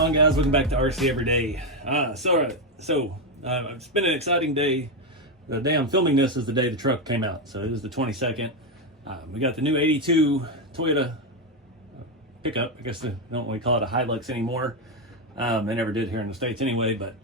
on, guys? Welcome back to RC Every Day. It's been an exciting day. The day I'm filming this is the day the truck came out, so it is the 22nd. We got the new 82 Toyota pickup. I guess they don't really call it a Hilux anymore. They never did here in the States anyway, but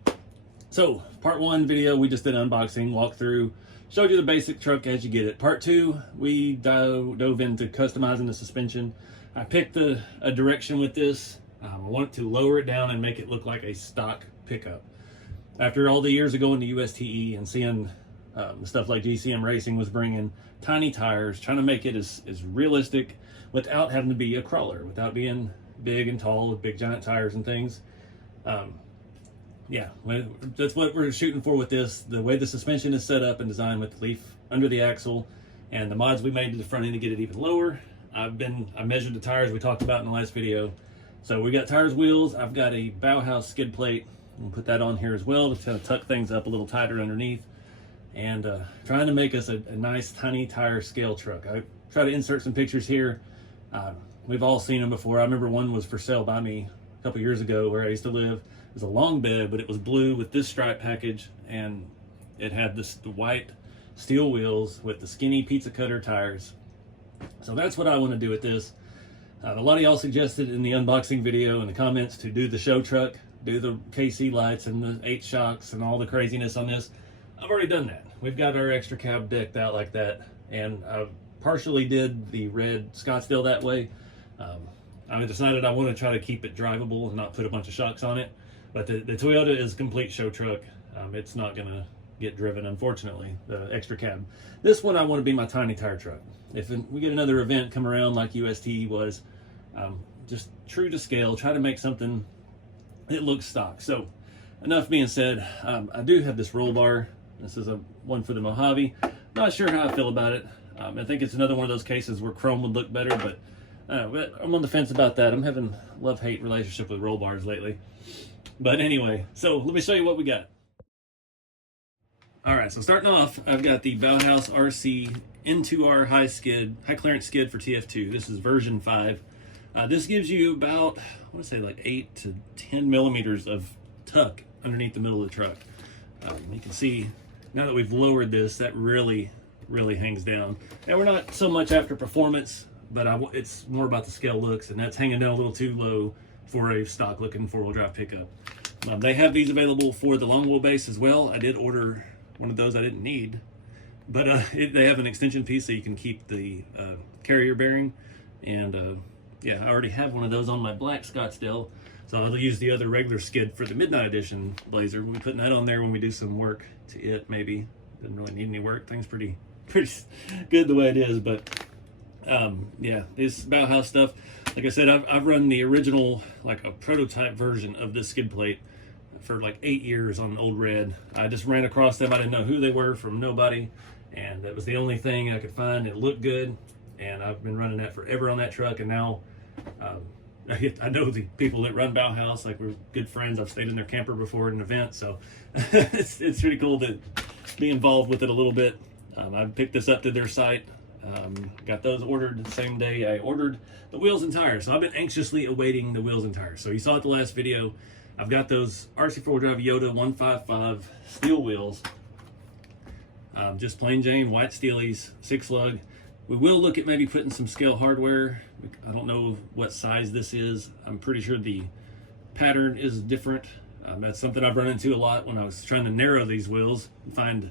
so part one video, we just did an unboxing, walkthrough, showed you the basic truck as you get it. Part two, we dove into customizing the suspension. I picked a direction with this. I want to lower it down and make it look like a stock pickup. After all the years of going to USTE and seeing the stuff like GCM Racing was bringing tiny tires, trying to make it as realistic without having to be a crawler, without being big and tall with big giant tires and things. Yeah, that's what we're shooting for with this. The way the suspension is set up and designed with the leaf under the axle and the mods we made to the front end to get it even lower. I measured the tires we talked about in the last video. So we got tires, wheels. I've got a Bauhaus skid plate. We'll put that on here as well to kind of tuck things up a little tighter underneath. And trying to make us a nice tiny tire scale truck. I try to insert some pictures here. We've all seen them before. I remember one was for sale by me a couple years ago where I used to live. It was a long bed, but it was blue with this stripe package, and it had the white steel wheels with the skinny pizza cutter tires. So that's what I want to do with this. A lot of y'all suggested in the unboxing video in the comments to do the show truck, do the KC lights and the 8 shocks and all the craziness on this. I've already done that. We've got our extra cab decked out like that, and I partially did the red Scottsdale that way. I decided I want to try to keep it drivable and not put a bunch of shocks on it. But the Toyota is a complete show truck. It's not going to get driven, unfortunately, the extra cab. This one I want to be my tiny tire truck. If we get another event come around like UST was, just true to scale, try to make something that looks stock. So enough being said, I do have this roll bar. This is one for the Mojave. Not sure how I feel about it. I think it's another one of those cases where chrome would look better, but I'm on the fence about that. I'm having a love-hate relationship with roll bars lately. But anyway, so let me show you what we got. All right, so starting off, I've got the Bauhaus RC N2R high clearance skid for TF2. This is version 5. This gives you about, I want to say like 8 to 10 millimeters of tuck underneath the middle of the truck. You can see now that we've lowered this, that really hangs down. And we're not so much after performance, but it's more about the scale looks, and that's hanging down a little too low for a stock looking 4-wheel drive pickup. They have these available for the long wheelbase as well. I did order one of those I didn't need, but they have an extension piece so you can keep the carrier bearing. And yeah, I already have one of those on my black Scottsdale, so I'll use the other regular skid for the Midnight Edition Blazer. We'll be putting that on there when we do some work to it, maybe. Doesn't really need any work. Thing's pretty good the way it is, but yeah, this Bauhaus stuff, like I said, I've run the original, like a prototype version of this skid plate for like 8 years on an old red. I just ran across them. I didn't know who they were from nobody, and that was the only thing I could find. It looked good, and I've been running that forever on that truck. And now I know the people that run Bauhaus, like we're good friends. I've stayed in their camper before at an event, so it's pretty cool to be involved with it a little bit. I picked this up to their site. Got those ordered the same day I ordered the wheels and tires. So I've been anxiously awaiting the wheels and tires. So you saw it the last video. I've got those RC4wd Yoda 155 steel wheels. Just plain Jane white Steelies, 6 lug. We will look at maybe putting some scale hardware. I don't know what size this is. I'm pretty sure the pattern is different. That's something I've run into a lot when I was trying to narrow these wheels and find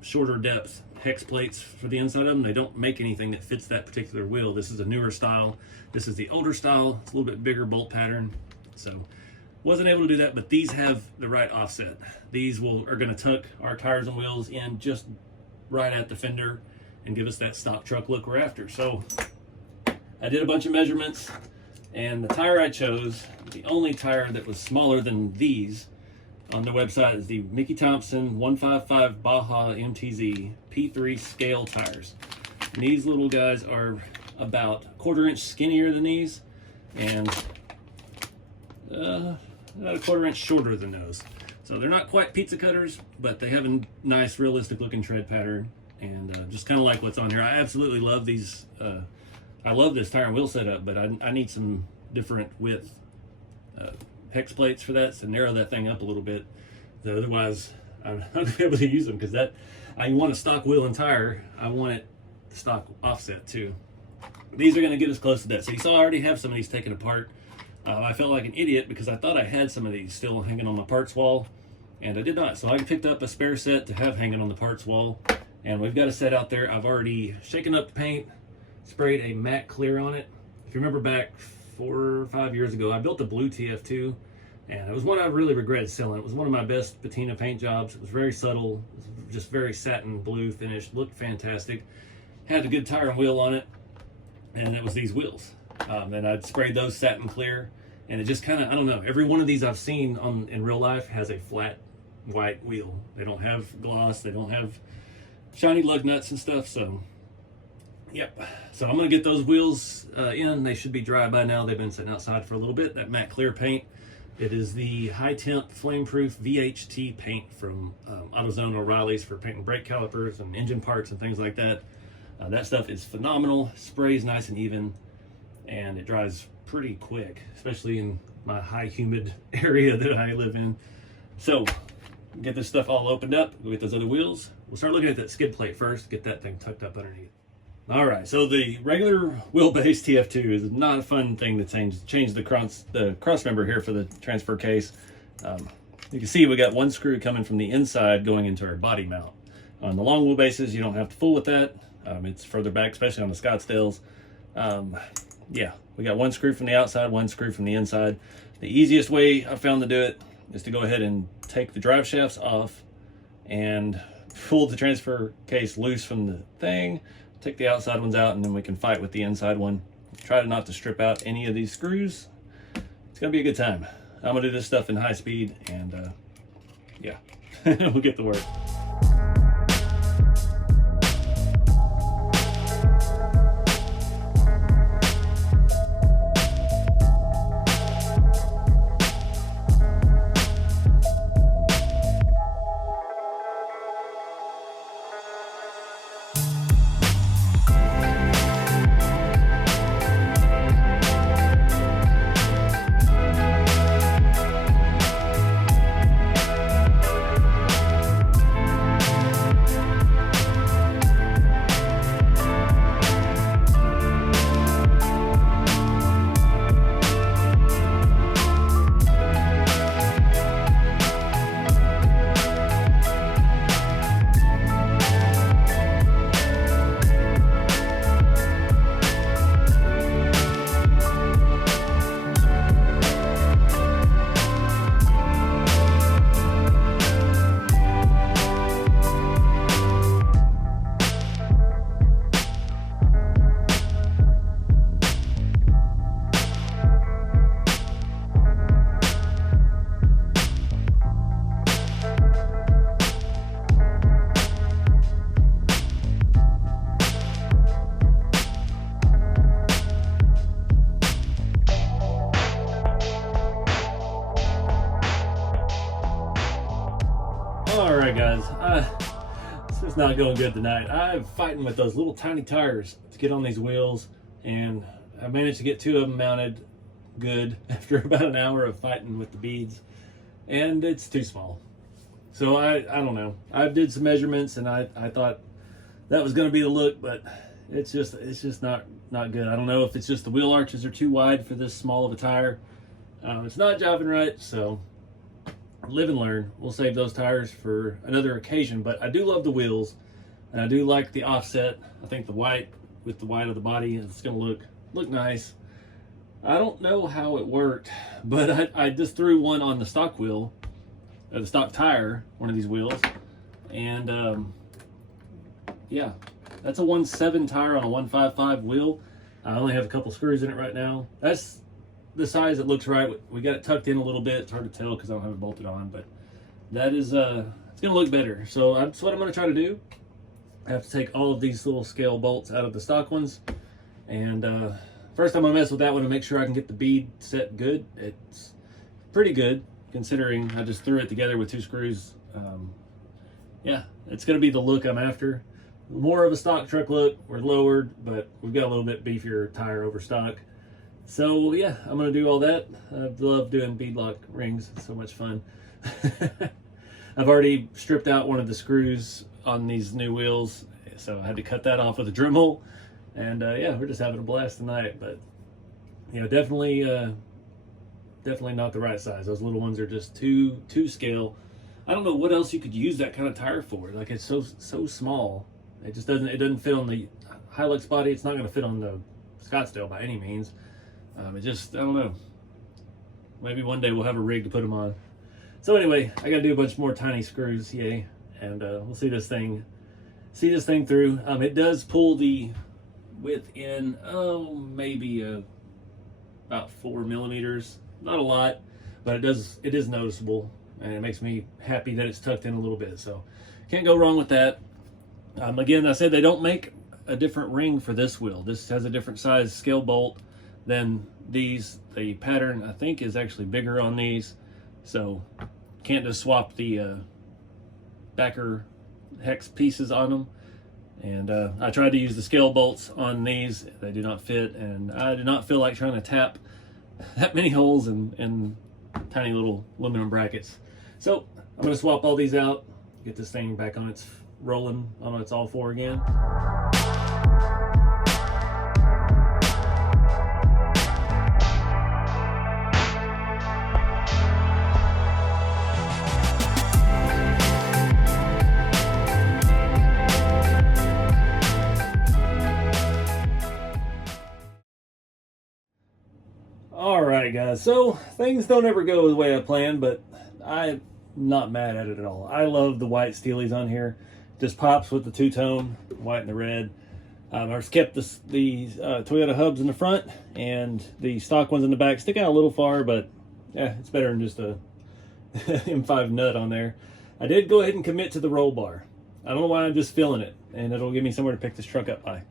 shorter depth hex plates for the inside of them. They don't make anything that fits that particular wheel. This is a newer style. This is the older style. It's a little bit bigger bolt pattern. So wasn't able to do that, but these have the right offset. These are going to tuck our tires and wheels in just right at the fender and give us that stock truck look we're after. So I did a bunch of measurements, and the tire I chose, the only tire that was smaller than these on the website, is the Mickey Thompson 155 Baja MTZ P3 scale tires. And these little guys are about a 1/4 inch skinnier than these, and about a 1/4 inch shorter than those. So they're not quite pizza cutters, but they have a nice realistic looking tread pattern, and just kind of like what's on here. I absolutely love these. I love this tire and wheel setup, but I need some different width hex plates for that to narrow that thing up a little bit. So otherwise, I'm not going to be able to use them, because that, I want a stock wheel and tire. I want it stock offset too. These are going to get us close to that. So you saw I already have some of these taken apart. I felt like an idiot because I thought I had some of these still hanging on my parts wall, and I did not. So I picked up a spare set to have hanging on the parts wall, and we've got a set out there. I've already shaken up the paint, sprayed a matte clear on it. If you remember back 4 or 5 years ago, I built a blue TF2, and it was one I really regretted selling. It was one of my best patina paint jobs. It was very subtle, it was just very satin blue finish, looked fantastic. Had a good tire and wheel on it, and it was these wheels. And I'd sprayed those satin clear, and it just kind of, I don't know, every one of these I've seen in real life has a flat white wheel. They don't have gloss, they don't have shiny lug nuts and stuff. So yep, so I'm gonna get those wheels in. They should be dry by now. They've been sitting outside for a little bit. That matte clear paint, it is the high temp flame proof VHT paint from AutoZone O'Reilly's for painting brake calipers and engine parts and things like that. That stuff is phenomenal, sprays nice and even, and it dries pretty quick, especially in my high humid area that I live in. So get this stuff all opened up, we'll get those other wheels. We'll start looking at that skid plate first, get that thing tucked up underneath. All right, so the regular wheelbase TF2 is not a fun thing to change the cross member here for the transfer case. You can see we got one screw coming from the inside going into our body mount. On the long wheelbases, you don't have to fool with that. It's further back, especially on the Scottsdales. Yeah, we got one screw from the outside, one screw from the inside. The easiest way I found to do it is to go ahead and take the drive shafts off and pull the transfer case loose from the thing, take the outside ones out, and then we can fight with the inside one. Try not to strip out any of these screws. It's gonna be a good time. I'm gonna do this stuff in high speed, and yeah, we'll get to work. Alright guys, this is not going good tonight. I'm fighting with those little tiny tires to get on these wheels, and I managed to get 2 of them mounted good after about an hour of fighting with the beads, and it's too small. So I don't know. I did some measurements, and I thought that was going to be the look, but it's just not good. I don't know if it's just the wheel arches are too wide for this small of a tire. It's not jiving right, so live and learn. We'll save those tires for another occasion, but I do love the wheels, and I do like the offset. I think the white with the white of the body, it's going to look nice. I don't know how it worked, but I just threw one on the stock wheel, the stock tire, one of these wheels, and yeah, that's a 1.7 tire on a 1.55 wheel. I only have a couple screws in it right now. That's the size it looks right. We got it tucked in a little bit. It's hard to tell because I don't have it bolted on, but that is it's gonna look better. So that's what I'm gonna try to do. I have to take all of these little scale bolts out of the stock ones, and first I'm gonna mess with that one to make sure I can get the bead set good. It's pretty good considering I just threw it together with 2 screws. Yeah, it's gonna be the look I'm after. More of a stock truck look. We're lowered, but we've got a little bit beefier tire over stock. So yeah, I'm gonna do all that. I love doing beadlock rings, it's so much fun. I've already stripped out one of the screws on these new wheels, so I had to cut that off with a Dremel. And yeah, we're just having a blast tonight. But you know, definitely not the right size. Those little ones are just too scale. I don't know what else you could use that kind of tire for. Like, it's so small. It just doesn't fit on the Hilux body. It's not going to fit on the Scottsdale by any means. I don't know. Maybe one day we'll have a rig to put them on. So anyway, I got to do a bunch more tiny screws, yay, and we'll see this thing through. It does pull the width in, maybe about 4 millimeters. Not a lot, but it is noticeable, and it makes me happy that it's tucked in a little bit. So can't go wrong with that. Again, I said they don't make a different ring for this wheel. This has a different size scale bolt than these. The pattern, I think, is actually bigger on these, so can't just swap the backer hex pieces on them. And I tried to use the scale bolts on these. They do not fit, and I do not feel like trying to tap that many holes in tiny little aluminum brackets. So I'm going to swap all these out, get this thing back on its rolling on its all four again. Alright guys, so things don't ever go the way I planned, but I'm not mad at it at all. I love the white Steelies on here. Just pops with the two-tone, white and the red. I've just kept the Toyota hubs in the front, and the stock ones in the back stick out a little far, but yeah, it's better than just a M5 nut on there. I did go ahead and commit to the roll bar. I don't know why, I'm just feeling it, and it'll give me somewhere to pick this truck up by.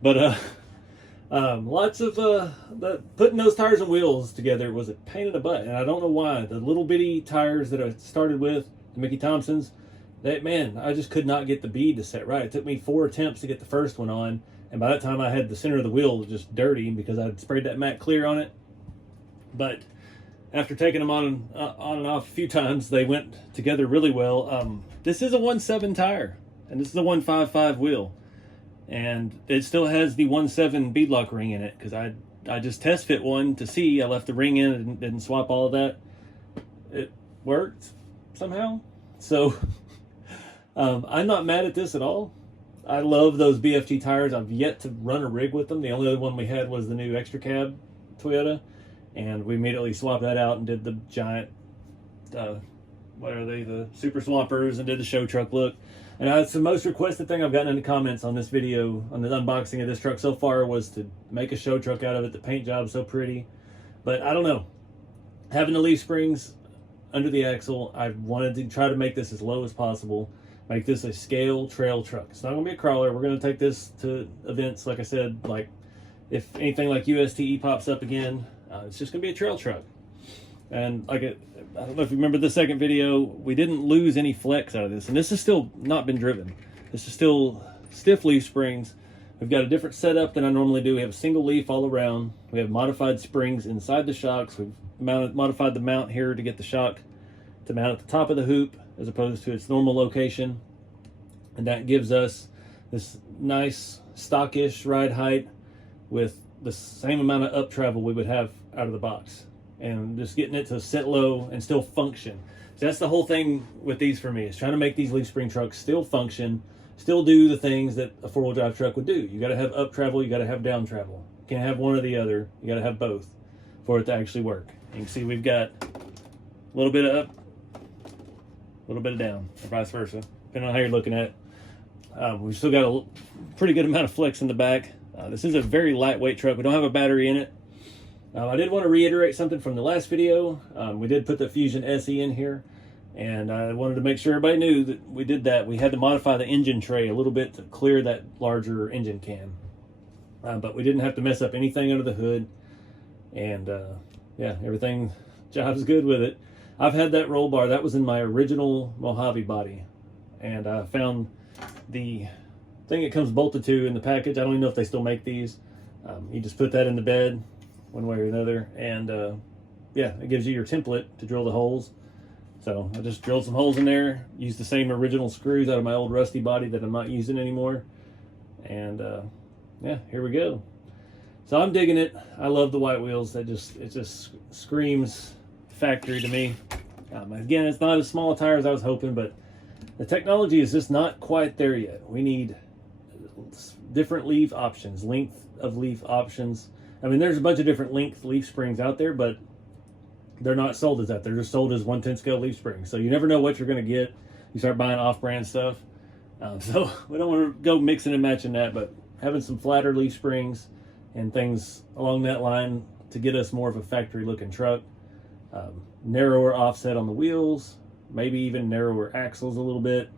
But lots of putting those tires and wheels together was a pain in the butt, and I don't know why. The little bitty tires that I started with, the Mickey Thompsons, I just could not get the bead to set right. It took me 4 attempts to get the first one on, and by that time I had the center of the wheel just dirty because I'd sprayed that matte clear on it. But after taking them on and off a few times, they went together really well. This is a 1.7 tire, and this is a 1.55 wheel. And it still has the 1.7 beadlock ring in it, because I just test fit one to see. I left the ring in and didn't swap all of that. It worked somehow. So I'm not mad at this at all. I love those BFT tires. I've yet to run a rig with them. The only other one we had was the new extra cab Toyota, and we immediately swapped that out and did the giant, what are they, the Super Swampers, and did the show truck look. And it's the most requested thing I've gotten in the comments on this video, on the unboxing of this truck so far, was to make a show truck out of it. The paint job's so pretty. But I don't know. Having the leaf springs under the axle, I wanted to try to make this as low as possible. Make this a scale trail truck. It's not going to be a crawler. We're going to take this to events, like I said, like if anything like USTE pops up again, it's just going to be a trail truck. And like I don't know if you remember the second video, we didn't lose any flex out of this, and this has still not been driven. This is still stiff leaf springs. We've got a different setup than I normally do. We have a single leaf all around. We have modified springs inside the shocks. We've modified the mount here to get the shock to mount at the top of the hoop as opposed to its normal location, and that gives us this nice stockish ride height with the same amount of up travel we would have out of the box, and just getting it to sit low and still function. So that's the whole thing with these for me, is trying to make these leaf spring trucks still function, still do the things that a four-wheel drive truck would do. You got to have up travel, you got to have down travel. You can't have one or the other. You got to have both for it to actually work. You can see we've got a little bit of up, a little bit of down, or vice versa, depending on how you're looking at it. We've still got a pretty good amount of flex in the back. This is a very lightweight truck. We don't have a battery in it. I did want to reiterate something from the last video. We did put the Fusion SE in here, and I wanted to make sure everybody knew that we did that. We had to modify the engine tray a little bit to clear that larger engine can. But we didn't have to mess up anything under the hood. And yeah, everything jobs good with it. I've had that roll bar. That was in my original Mojave body. And I found the thing it comes bolted to in the package. I don't even know if they still make these. You just put that in the bed, one way or another. And yeah, it gives you your template to drill the holes. So I just drilled some holes in there, used the same original screws out of my old rusty body that I'm not using anymore. And yeah, here we go. So I'm digging it. I love the white wheels. It just screams factory to me. Again, it's not as small a tire as I was hoping, but the technology is just not quite there yet. We need different leaf options, length of leaf options. I mean, there's a bunch of different length leaf springs out there, but they're not sold as that. They're just sold as 1/10 scale leaf springs. So you never know what you're going to get. You start buying off-brand stuff. So we don't want to go mixing and matching that, but having some flatter leaf springs and things along that line to get us more of a factory looking truck. Narrower offset on the wheels, maybe even narrower axles a little bit.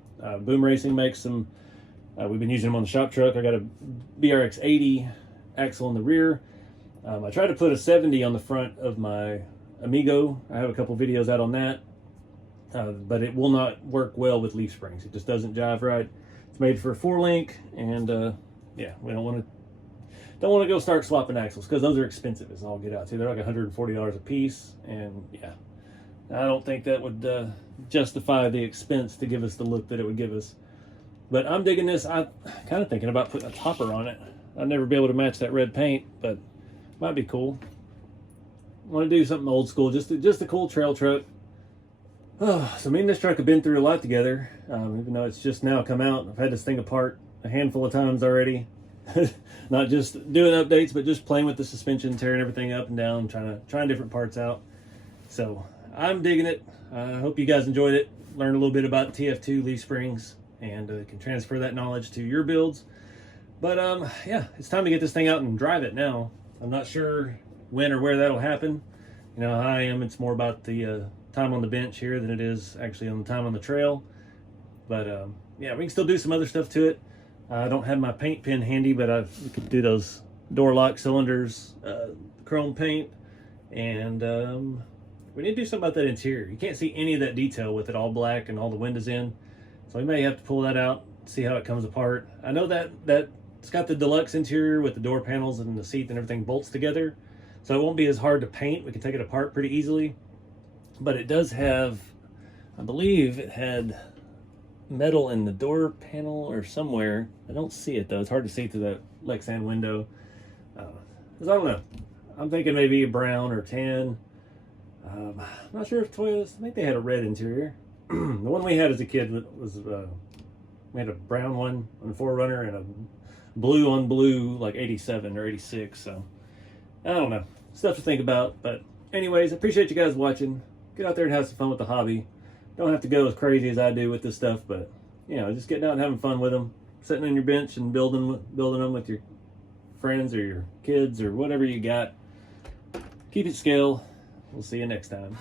Boom Racing makes some, we've been using them on the shop truck. I got a BRX 80 axle in the rear. I tried to put a 70 on the front of my Amigo. I have a couple videos out on that, but it will not work well with leaf springs. It just doesn't jive right. It's made for a 4-link, and yeah, we don't want to go start swapping axles because those are expensive as all get out too. They're like $140 a piece, and yeah, I don't think that would justify the expense to give us the look that it would give us. But I'm digging this. I'm kind of thinking about putting a topper on it. I'd never be able to match that red paint, but might be cool. Want to do something old school, just a cool trail truck. Oh, so me and this truck have been through a lot together, even though it's just now come out. I've had this thing apart a handful of times already. Not just doing updates, but just playing with the suspension, tearing everything up and down, trying different parts out. So I'm digging it. I hope you guys enjoyed it. Learned a little bit about TF2 leaf springs, and can transfer that knowledge to your builds. But yeah, it's time to get this thing out and drive it now. I'm not sure when or where that'll happen. You know how I am. It's more about the time on the bench here than it is actually on the time on the trail. But yeah, we can still do some other stuff to it. I don't have my paint pen handy, but we could do those door lock cylinders, chrome paint, and we need to do something about that interior. You can't see any of that detail with it all black and all the windows in. So we may have to pull that out, see how it comes apart. I know that it's got the deluxe interior with the door panels and the seat and everything bolts together. So it won't be as hard to paint. We can take it apart pretty easily. But it does have, I believe it had metal in the door panel or somewhere. I don't see it though. It's hard to see through that Lexan window. Because I don't know. I'm thinking maybe a brown or tan. I'm not sure if Toyotas, I think they had a red interior. The one we had as a kid was we had a brown one on 4Runner and a blue on blue like 87 or 86. So I don't know, stuff to think about. But anyways, I appreciate you guys watching. Get out there and have some fun with the hobby. Don't have to go as crazy as I do with this stuff, but you know, just getting out and having fun with them, sitting on your bench and building them with your friends or your kids or whatever you got. Keep it scale. We'll see you next time.